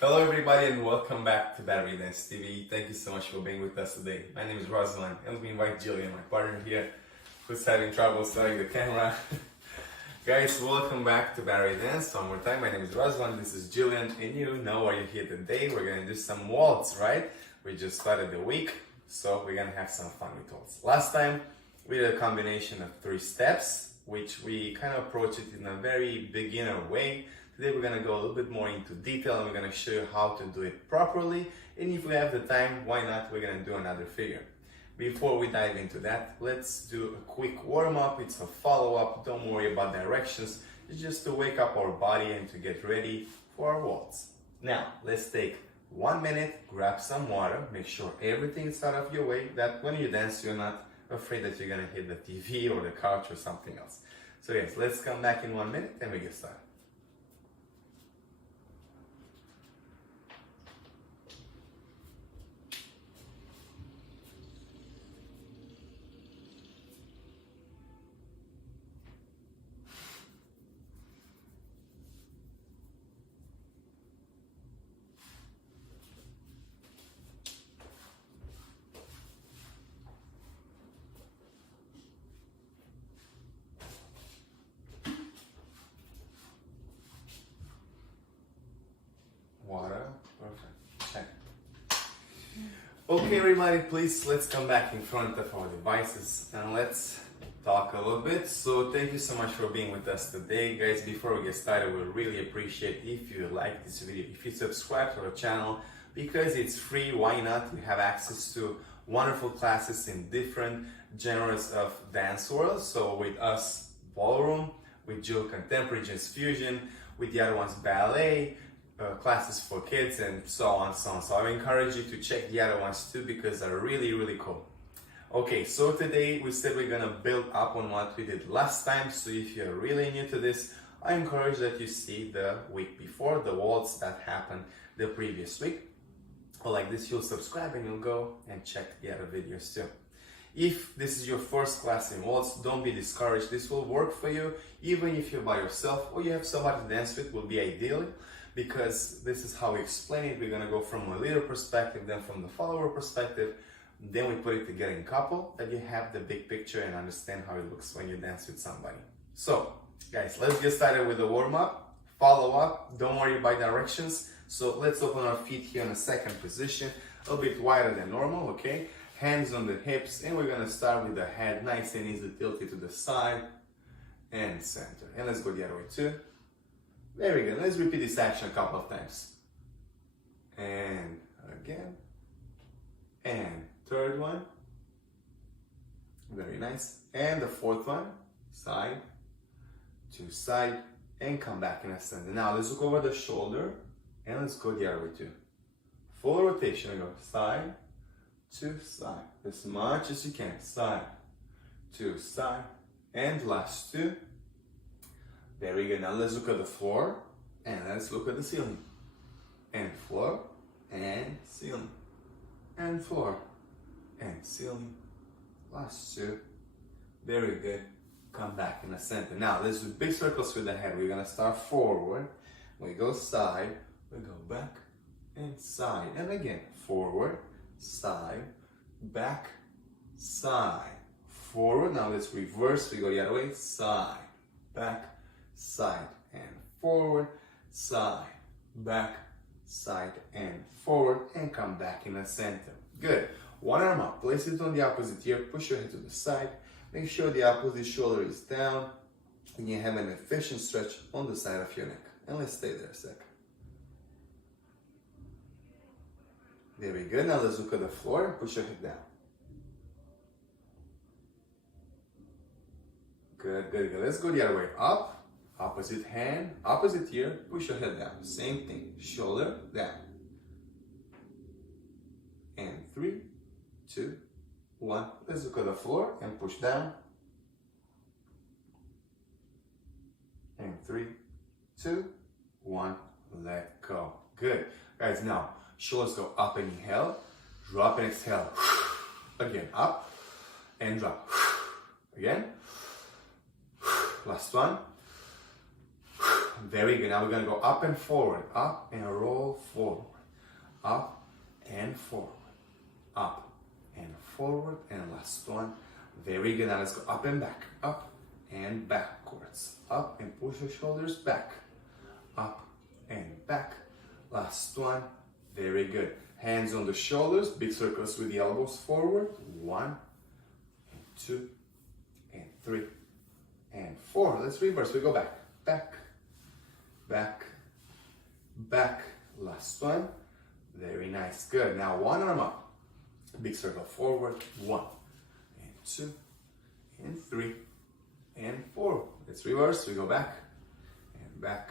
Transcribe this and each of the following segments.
Hello everybody and welcome back to Battery Dance TV. Thank you so much for being with us today. My name is Rosalind and let me invite Jillian, my partner here, who's having trouble starting the camera. Guys, welcome back to Battery Dance. One more time, my name is Rosalind, this is Jillian, and you know why you're here today. We're gonna do some waltz, right? We just started the week, so we're gonna have some fun with waltz. Last time, we did a combination of 3 steps, which we kind of approach it in a very beginner way. Today we're going to go a little bit more into detail and we're going to show you how to do it properly, and if we have the time, why not, we're going to do another figure. Before we dive into that, let's do a quick warm-up. It's a follow-up, don't worry about directions, it's just to wake up our body and to get ready for our waltz. Now, let's take 1 minute, grab some water, make sure everything is out of your way, that when you dance you're not afraid that you're going to hit the TV or the couch or something else. So yes, let's come back in 1 minute and we get started. Water, perfect, check. Okay everybody, please let's come back in front of our devices and let's talk a little bit. So thank you so much for being with us today. Guys, before we get started, we really appreciate if you like this video, if you subscribe to our channel, because it's free, why not? You have access to wonderful classes in different genres of dance world. So with us, ballroom, with Jill, contemporary jazz fusion, with the other ones, ballet, classes for kids, and so on. So I encourage you to check the other ones too, because they're really cool. Okay, so today we said we're gonna build up on what we did last time. So if you're really new to this, I encourage that you see the week before, the waltz that happened the previous week. Or like this, you'll subscribe and you'll go and check the other videos too. If this is your first class in waltz, don't be discouraged. This will work for you, even if you're by yourself or you have somebody to dance with, will be ideal. Because this is how we explain it. We're gonna go from a leader perspective, then from the follower perspective, then we put it together in couple, that you have the big picture and understand how it looks when you dance with somebody. So, guys, let's get started with the warm-up, follow-up, don't worry about directions. So let's open our feet here in a second position, a little bit wider than normal, okay? Hands on the hips, and we're gonna start with the head nice and easy, tilted to the side and center. And let's go the other way too. Very good. Let's repeat this action a couple of times. And again. And third one. Very nice. And the fourth one. Side to side. And come back in a center. Now let's look over the shoulder. And let's go the other way too. Full rotation. We go side to side. As much as you can. Side to side. And last 2. Very good. Now let's look at the floor and let's look at the ceiling. And floor and ceiling. And floor and ceiling. Last 2. Very good. Come back in the center. Now let's do big circles with the head. We're gonna start forward. We go side. We go back and side. And again, forward, side, back, side, forward. Now let's reverse. We go the other way. Side, back, side and forward, side, back, side and forward, and come back in the center. Good. One arm up, place it on the opposite ear, push your head to the side, make sure the opposite shoulder is down, and you have an efficient stretch on the side of your neck. And let's stay there a sec. Very good. Now let's look at the floor and push your head down. Good, good, good. Let's go the other way. Up. Opposite hand, opposite ear, push your head down. Same thing, shoulder down. And 3, 2, 1. Let's look at the floor and push down. And 3, 2, 1. Let go. Good. Guys, now shoulders go up and inhale, drop and exhale. Again, up and drop. Again. Last one. Very good. Now we're gonna go up and forward, up and roll forward, up and forward, up and forward, and last one. Very good. Now let's go up and back, up and backwards, up and push your shoulders back, up and back. Last one. Very good. Hands on the shoulders, big circles with the elbows forward. 1 and 2 and 3 and 4. Let's reverse. We go back, back, back, back. Last one. Very nice. Good. Now one arm up. Big circle forward. 1 and 2 and 3 and 4. Let's reverse. We go back and back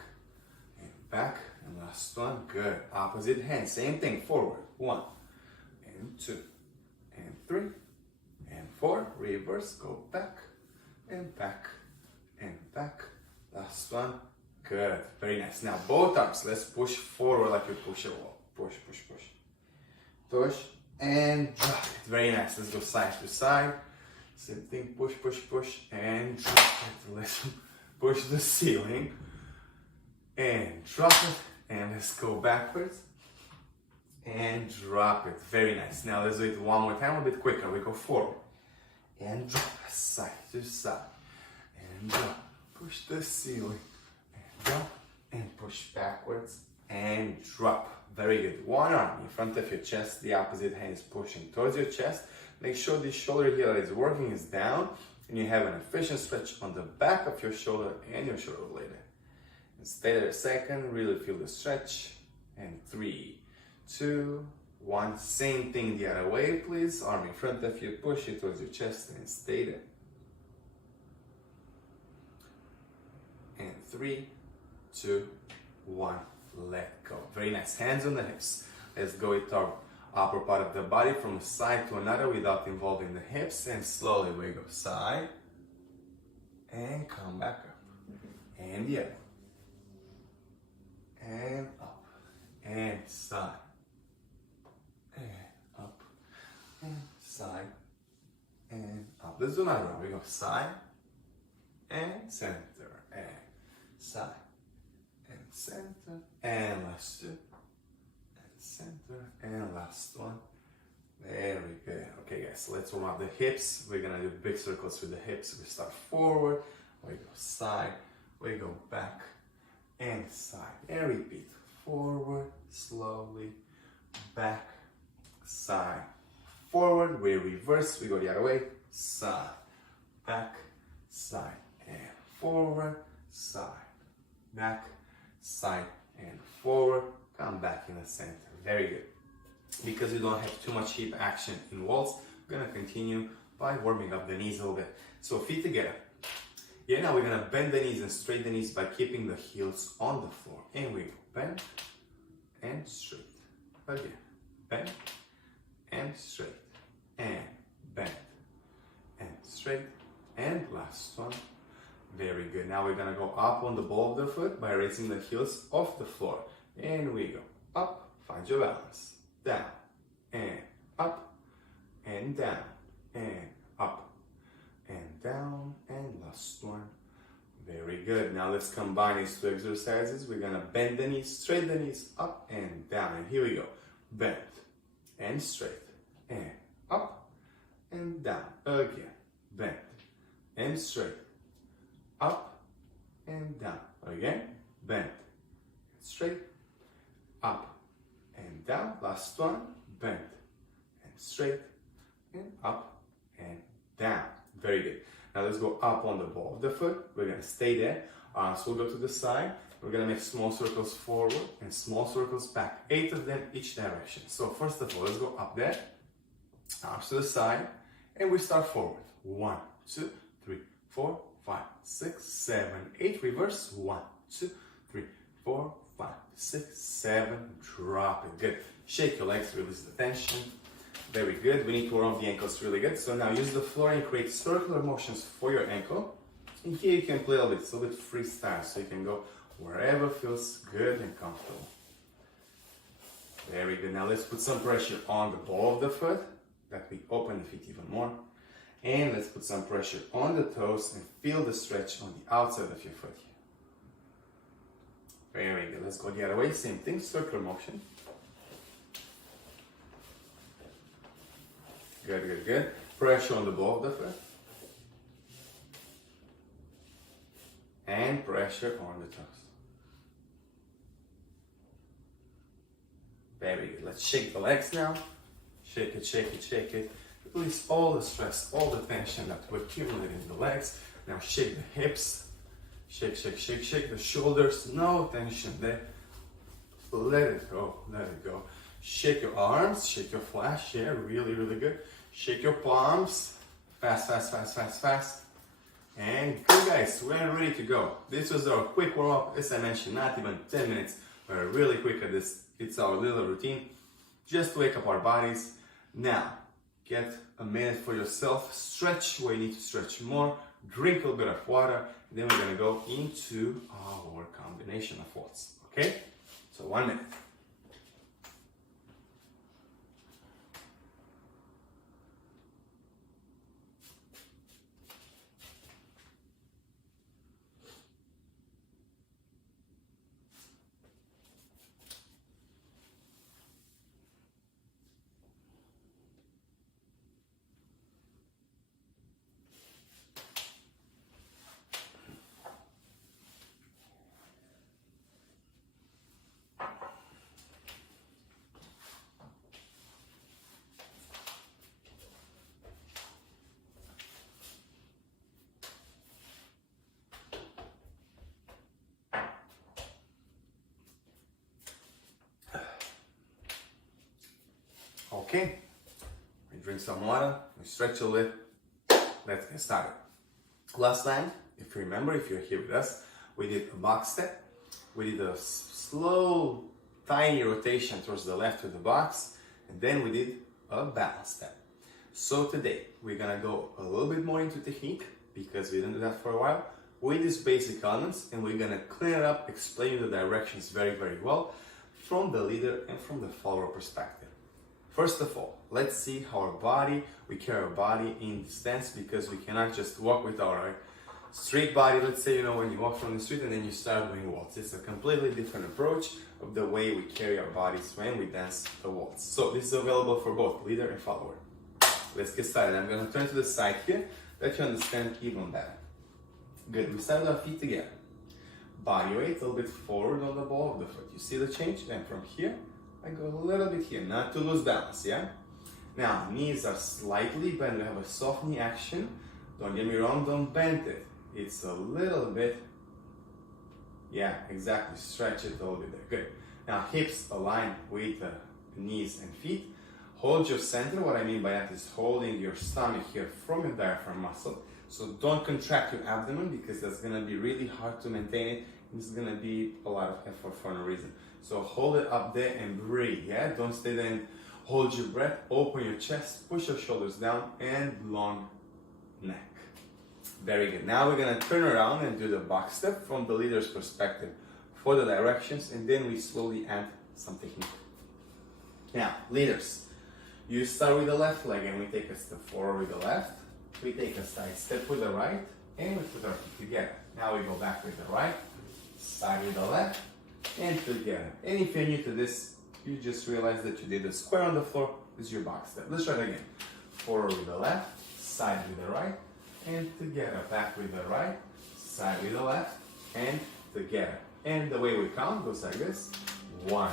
and back. And last one. Good. Opposite hand. Same thing. Forward. 1 and 2 and 3 and 4. Reverse. Go back and back and back. Last one. Good. Very nice. Now both arms. Let's push forward like you push a wall. Push, push, push. Push and drop it. Very nice. Let's go side to side. Same thing. Push, push, push and drop it. Let's push the ceiling and drop it. And let's go backwards and drop it. Very nice. Now let's do it one more time, a bit quicker. We go forward and drop, side to side and drop. Push the ceiling and drop and push backwards and drop. Very good. One arm in front of your chest, the opposite hand is pushing towards your chest. Make sure the shoulder here that is working is down and you have an efficient stretch on the back of your shoulder and your shoulder blade. And stay there a second, really feel the stretch. And 3, 2, 1. Same thing the other way, please. Arm in front of you, push it towards your chest and stay there. And 3, 2, 1. Let go. Very nice. Hands on the hips. Let's go with our upper part of the body from a side to another without involving the hips. And slowly we go side and come back up. And the other. And up. And side. And up. And side. And up. Let's do another round. We go side and center. And side. And center, and last 2, and center, and last one. Very good. Okay guys, so let's warm up the hips. We're gonna do big circles with the hips. We start forward, we go side, we go back, and side. And repeat, forward, slowly, back, side, forward, we reverse, we go the other way, side, back, side, and forward, side, back, side and forward, come back in the center. Very good. Because you don't have too much hip action in waltz, we're gonna continue by warming up the knees a little bit. So feet together. Yeah, now we're gonna bend the knees and straighten the knees by keeping the heels on the floor. And we go bend and straight. Again, bend and straight. And bend and straight. And last one. Very good. Now we're gonna go up on the ball of the foot by raising the heels off the floor. And we go up, find your balance. Down, and up, and down, and up, and down, and last one. Very good. Now let's combine these two exercises. We're gonna bend the knees, straight the knees, up and down. And here we go. Bend, and straight, and up, and down. Again, bend, and straight. Up and down. Again, bend, straight, up and down. Last one, bend and straight and up and down. Very good. Now let's go up on the ball of the foot. We're gonna stay there. So we'll go to the side. We're gonna make small circles forward and small circles back. 8 of them each direction. So first of all, let's go up there, arms to the side, and we start forward. 1, 2, 3, 4, 5, 6, 7, 8. Reverse. 1, 2, 3, 4, 5, 6, 7. Drop it. Good. Shake your legs, release the tension. Very good. We need to warm up the ankles really good. So now use the floor and create circular motions for your ankle. And here you can play a little bit freestyle, so you can go wherever feels good and comfortable. Very good. Now let's put some pressure on the ball of the foot, that we open the feet even more. And let's put some pressure on the toes and feel the stretch on the outside of your foot here. Very good. Let's go the other way. Same thing, circular motion. Good, good, good. Pressure on the ball of the foot. And pressure on the toes. Very good. Let's shake the legs now. Shake it, shake it, shake it. Release all the stress, all the tension that we accumulated in the legs. Now shake the hips. Shake, shake, shake, shake the shoulders. No tension there. Let it go, let it go. Shake your arms, shake your flash. Yeah, really, really good. Shake your palms. Fast, fast, fast, fast, fast. And good, guys, we're ready to go. This was our quick warm-up. As I mentioned, not even 10 minutes. We're really quick at this. It's our little routine. Just to wake up our bodies. Now, get a minute for yourself. Stretch where you need to stretch more. Drink a little bit of water. Then we're gonna go into our combination of Waltz. Okay? So 1 minute. Okay, we drink some water, we stretch a little. Let's get started. Last time, if you remember, if you're here with us, we did a box step. We did a slow, tiny rotation towards the left with the box, and then we did a balance step. So today, we're gonna go a little bit more into technique, because we didn't do that for a while, with these basic elements, and we're gonna clean it up, explain the directions very, very well, from the leader and from the follower perspective. First of all, let's see how we carry our body in this stance, because we cannot just walk with our straight body. Let's say, when you walk from the street and then you start doing waltz. It's a completely different approach of the way we carry our bodies when we dance the waltz. So this is available for both leader and follower. Let's get started. I'm going to turn to the side here, that you understand even better. Good, we start with our feet together. Body weight a little bit forward on the ball of the foot. You see the change? And from here, I go a little bit here, not to lose balance, yeah? Now, knees are slightly bent, we have a soft knee action. Don't get me wrong, don't bend it. It's a little bit, yeah, exactly, stretch it a little bit there, good. Now, hips align with the knees and feet. Hold your center, what I mean by that is holding your stomach here from your diaphragm muscle. So don't contract your abdomen, because that's gonna be really hard to maintain it. It's gonna be a lot of effort for no reason. So hold it up there and breathe, yeah? Don't stay there and hold your breath, open your chest, push your shoulders down, and long neck. Very good. Now we're gonna turn around and do the box step from the leader's perspective for the directions, and then we slowly add some technique. Now, leaders, you start with the left leg and we take a step forward with the left, we take a side step with the right, and we put our feet together. Now we go back with the right, side with the left, and together. And if you're new to this, you just realize that you did a square on the floor. This is your box step. Let's try it again. Forward with the left, side with the right, and together. Back with the right, side with the left, and together. And the way we count goes like this. 1,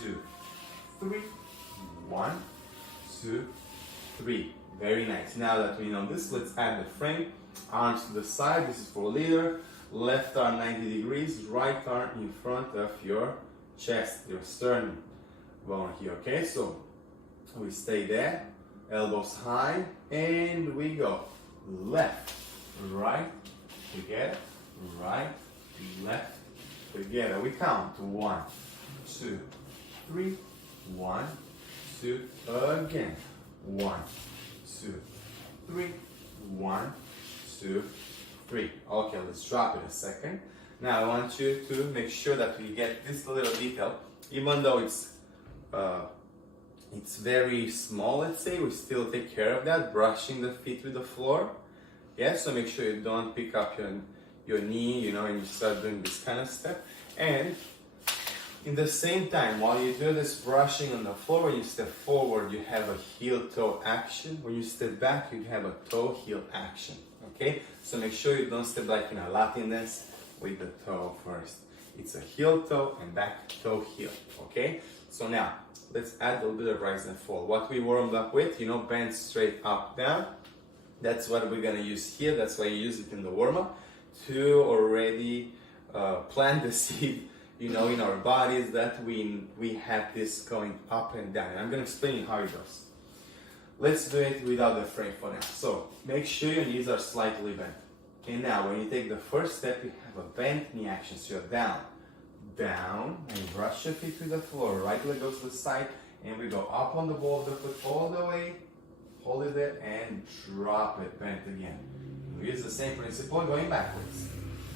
2, 3. 1, 2, 3. Very nice. Now that we know this, let's add the frame. Arms to the side. This is for leader. Left arm 90 degrees, right arm in front of your chest, your sternum bone here, okay? So we stay there, elbows high, and we go. Left, right, together, right, left, together. We count 1, 2, 3, 1, 2, again. 1, 2, 3, 1, 2, 3. Okay, let's drop it a second. Now I want you to make sure that we get this little detail, even though it's very small, let's say, we still take care of that, brushing the feet with the floor. Yeah, so make sure you don't pick up your knee, and you start doing this kind of step. And in the same time, while you do this brushing on the floor, when you step forward, you have a heel-toe action. When you step back, you have a toe-heel action, okay? So make sure you don't step like in a Latin dance with the toe first. It's a heel-toe and back toe-heel, okay? So now, let's add a little bit of rise and fall. What we warmed up with, you know, bend straight up, down. That's what we're gonna use here. That's why you use it in the warm-up to already plant the seed, you know, in our bodies that we have this going up and down. And I'm gonna explain you how it goes. Let's do it without the frame for now. So make sure your knees are slightly bent. And now when you take the first step, you have a bent knee action. So you're down, down, and brush your feet to the floor. Right leg goes to the side, and we go up on the ball of the foot all the way, hold it there, and drop it, bent again. We use the same principle going backwards.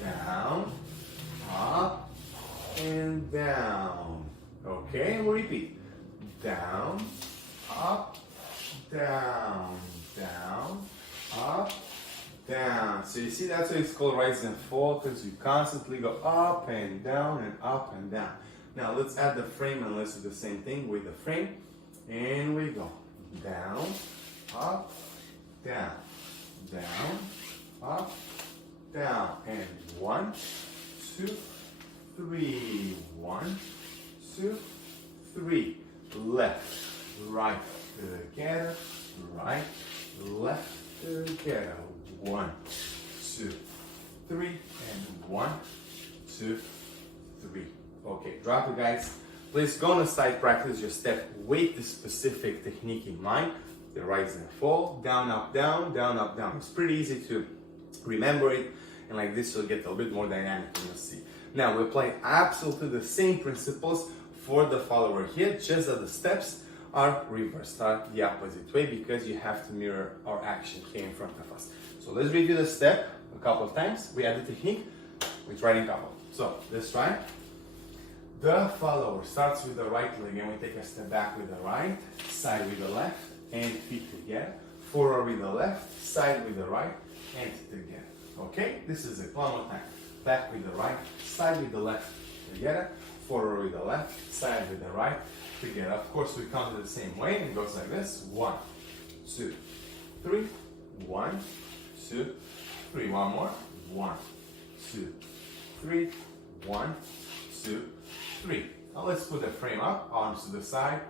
Down, up, and down. Okay, we'll repeat. Down, up, down, down, up, down. So you see, that's why it's called rise and fall, because you constantly go up and down and up and down. Now let's add the frame and let's do the same thing with the frame. And we go down, up, down, down, up, down. And 1, 2, 3. 1, 2, 3. Left, right, together, right, left, together. 1, 2, 3, and 1, 2, 3. Okay, drop it, guys. Please go on the side, practice your step with the specific technique in mind. The rise and fall, down, up, down, down, up, down. It's pretty easy to remember it, and like this you'll get a little bit more dynamic and you'll see. Now we apply absolutely the same principles for the follower here, just that the steps are reversed, are the opposite way, because you have to mirror our action here in front of us. So let's review the step a couple of times. We add the technique with riding couple. So let's try. The follower starts with the right leg, and we take a step back with the right, side with the left, and feet together. Forward with the left, side with the right, and together. Okay, this is it one more time. Back with the right, side with the left, together. Forward with the left, side with the right, together. Of course, we count it the same way. It goes like this: 1, 2, 3. 1, 2, 3. One more. 1, 2, 3. 1, 2, 3. Now let's put the frame up, arms to the side,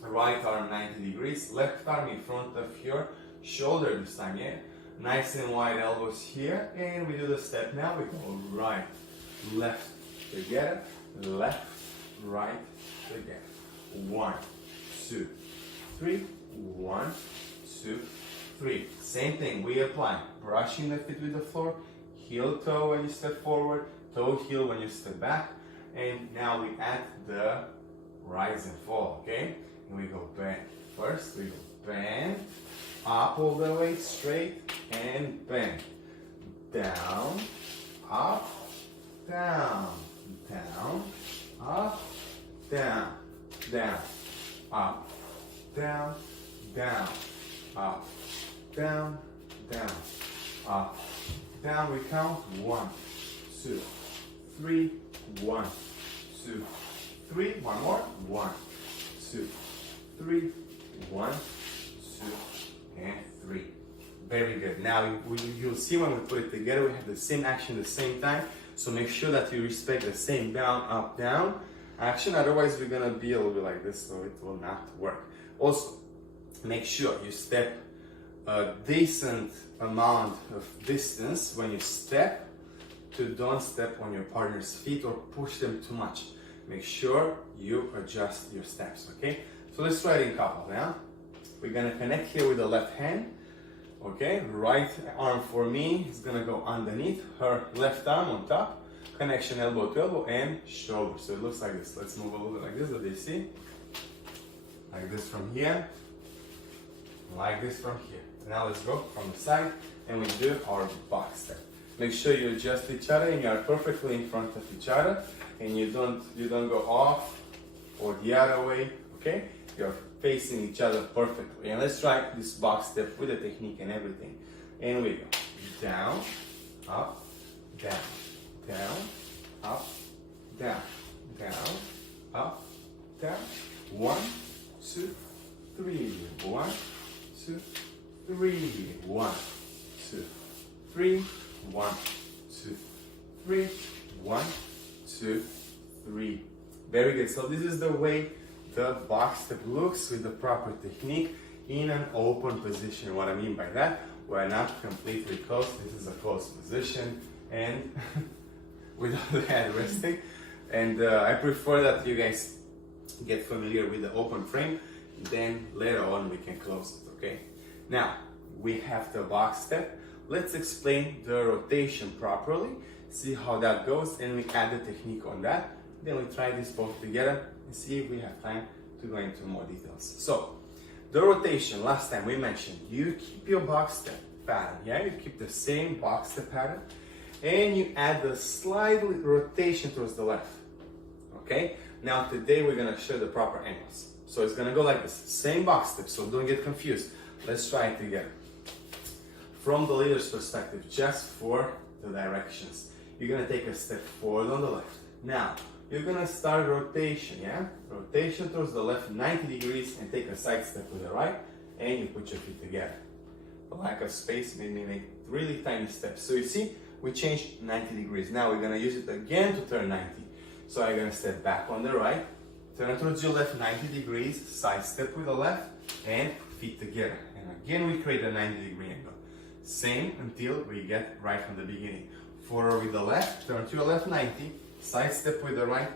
right arm 90 degrees, left arm in front of your shoulder this time, yeah? Nice and wide elbows here, and we do the step now. We go right, left, together, left, right, together. 1, 2, 3. 1, 2, 3. Same thing, we apply. Brushing the feet with the floor, heel toe when you step forward, toe heel when you step back. And now we add the rise and fall, okay? And we go bend. First, we go bend, up all the way, straight, and bend. Down, up, down, down, up, down, down, up, down, down, up, down, down, up, down. We count 1, 2, 3. 1, 2, 3. One more. 1, 2, 3. 1, 2, and 3. Very good. Now you'll see when we put it together, we have the same action at the same time. So make sure that you respect the same down, up, down action. Otherwise, we're gonna be a little bit like this, so it will not work. Also, make sure you step a decent amount of distance when you step, to don't step on your partner's feet or push them too much. Make sure you adjust your steps, okay? So let's try it in couple now. We're gonna connect here with the left hand, okay? Right arm for me is gonna go underneath her left arm on top. Connection elbow to elbow and shoulder. So it looks like this. Let's move a little bit like this, what do you see? Like this from here, like this from here. Now let's go from the side and we do our box step. Make sure you adjust each other and you are perfectly in front of each other, and you don't go off or the other way, okay? You're facing each other perfectly. And let's try this box step with the technique and everything. And we go down, up, down, down, up, down, down, up, down. 1, 2, 3. 1, 2, 3. 1, 2, 3. 1, 2, 3. 1, 2, 3. Very good. So this is the way the box step looks with the proper technique in an open position. What I mean by that, we're not completely closed. This is a closed position and without the head resting. And I prefer that you guys get familiar with the open frame. Then later on we can close it, okay? Now, we have the box step. Let's explain the rotation properly, see how that goes, and we add the technique on that. Then we try this both together and see if we have time to go into more details. So, the rotation, last time we mentioned, you keep your box step pattern, yeah? You keep the same box step pattern, and you add the slight rotation towards the left, okay? Now today we're gonna show the proper angles. So it's gonna go like this, same box step, so don't get confused. Let's try it together. From the leader's perspective, just for the directions, you're gonna take a step forward on the left. Now, you're gonna start rotation, yeah? Rotation towards the left, 90 degrees, and take a side step to the right, and you put your feet together. The lack of space made me make really tiny steps. So you see, we changed 90 degrees. Now we're gonna use it again to turn 90. So I'm gonna step back on the right, turn towards your left 90 degrees, side step with the left, and feet together. And again, we create a 90-degree angle. Same until we get right from the beginning. Forward with the left, turn to your left 90, side step with the right,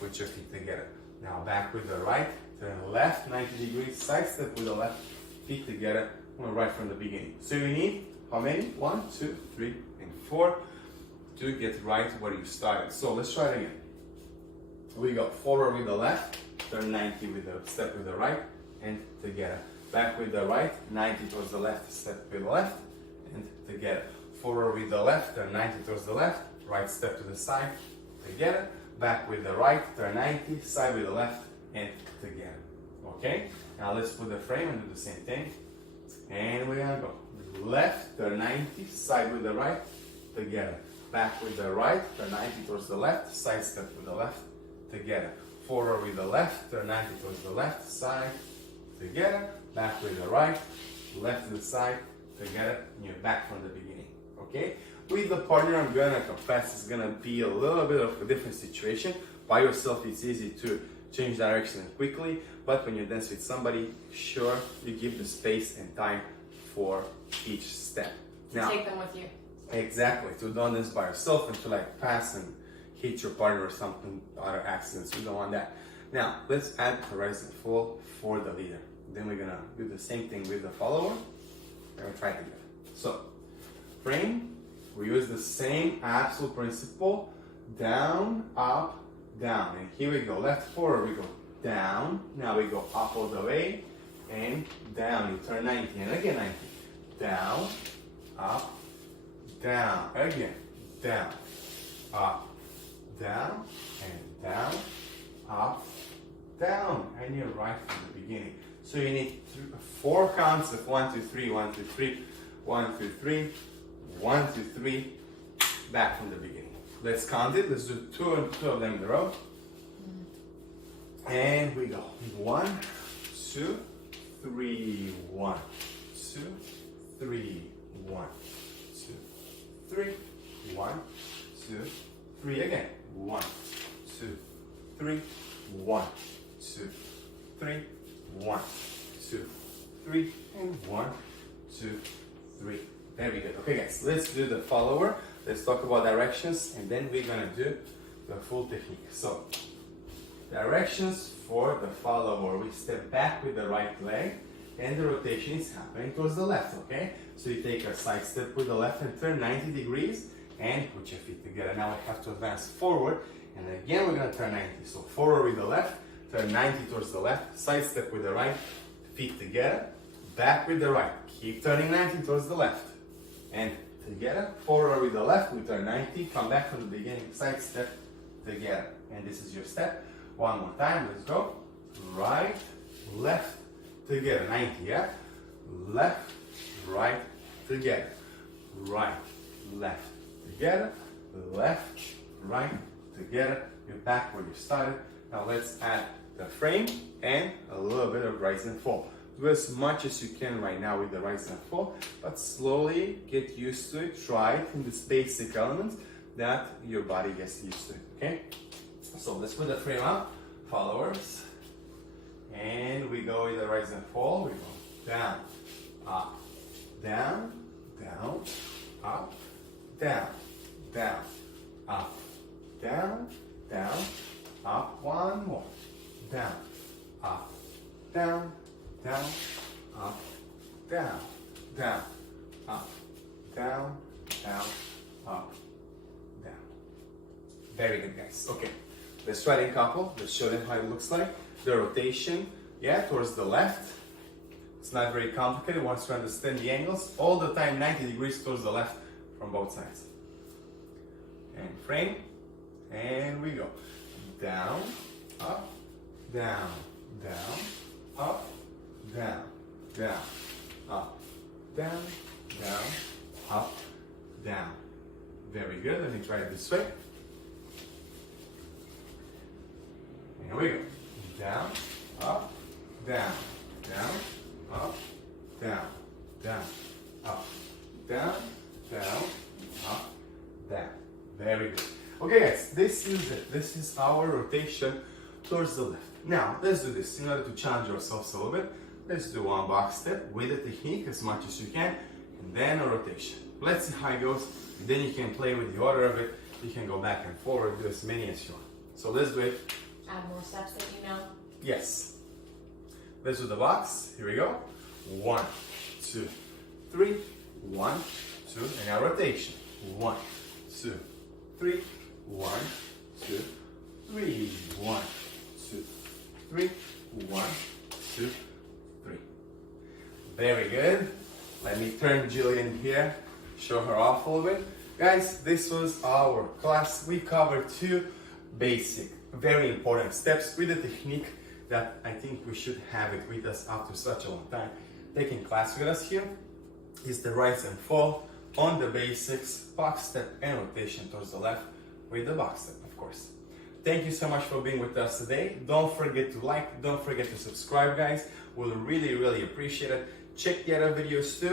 put your feet together. Now back with the right, turn left 90 degrees, side step with the left, feet together, right from the beginning. So you need how many? 1, 2, 3, and 4 to get right where you started. So let's try it again. We go forward with the left, turn 90 with the step with the right, and together. Back with the right, 90 towards the left, step with the left, and together. Forward with the left, turn 90 towards the left, right step to the side, together. Back with the right, turn 90, side with the left, and together. Okay? Now let's put the frame and do the same thing. And we're gonna go. Left, turn 90, side with the right, together. Back with the right, turn 90 towards the left, side step with the left, together. Forward with the left, turn 90 towards the left, side, together. Back with the right, left to the side, together, and you're back from the beginning, okay? With the partner, I'm gonna confess, it's gonna be a little bit of a different situation. By yourself, it's easy to change direction quickly, but when you dance with somebody, sure, you give the space and time for each step. Now, take them with you. Exactly, to don't dance by yourself and to like pass and hit your partner or something, other accidents, we don't want that. Now, let's add the rise and fall for the leader. Then we're gonna do the same thing with the follower, and we'll try it together. So, frame, we use the same absolute principle, down, up, down. And here we go, left forward, we go down, now we go up all the way, and down, you turn 90, and again 90. Down, up, down, again, down, up, down, and down, up, down, and you're right from the beginning. So you need 4 counts of 1, 2, 3, 1, 2, 3, 1, 2, 3, 1, 2, 3, back from the beginning. Let's count it. Let's do 2 of them in a row. And we go. 1, 2, 3, 1, 2, 3, 1, 2, 3, 1, 2, 3 again. 1, 2, 3, 1, 2, 3, 1, 2, 3, and 1, 2, 3. Very good. Okay, guys, let's do the follower. Let's talk about directions, and then we're gonna do the full technique. So, directions for the follower. We step back with the right leg, and the rotation is happening towards the left, okay? So you take a side step with the left and turn 90 degrees, and put your feet together. Now we have to advance forward, and again we're gonna turn 90. So forward with the left, turn 90 towards the left, side step with the right, feet together, back with the right. Keep turning 90 towards the left. And together, forward with the left, we turn 90, come back from the beginning, side step together. And this is your step. One more time, let's go. Right, left, together, 90, yeah? Left, right, together. Right, left, together. Left, right, together. You're back where you started. Now let's add the frame and a little bit of rise and fall. Do as much as you can right now with the rise and fall, but slowly get used to it. Try it in this basic elements that your body gets used to, okay? So let's put the frame up, followers, and we go with the rise and fall. We go down, up, down, down, up, down, down, up, down, down, up, one more, down, up, down, down, up, down, down, up, down, down, up, down. Very good, guys. Okay, let's try it in couple. Let's show them how it looks like. The rotation, yeah, towards the left. It's not very complicated once you understand the angles. All the time 90 degrees towards the left from both sides. And frame, and we go. Down, up, down, down, up, down, down, up, down, down, up, down. Very good. Let me try it this way. Here we go. Down, up, down, down, up, down, down, up, down, down, up, down. Very good. Okay, guys, this is it. This is our rotation towards the left. Now, let's do this. In order to challenge ourselves a little bit, let's do one box step with the technique as much as you can, and then a rotation. Let's see how it goes. And then you can play with the order of it. You can go back and forward, do as many as you want. So let's do it. Add more steps that you know. Yes. Let's do the box. Here we go. 1, 2, 3. 1, 2, and now rotation. 1, 2, 3. 1, 2, 3. 1, 2, 3. 1, 2, 3. Very good. Let me turn Jillian here. Show her off a little bit. Guys, this was our class. We covered 2 basic, very important steps with a technique that I think we should have it with us after such a long time. Taking class with us here is the rise and fall on the basics, box step and rotation towards the left with the box step, of course. Thank you so much for being with us today. Don't forget to like, don't forget to subscribe, guys. We'll really, really appreciate it. Check the other videos too.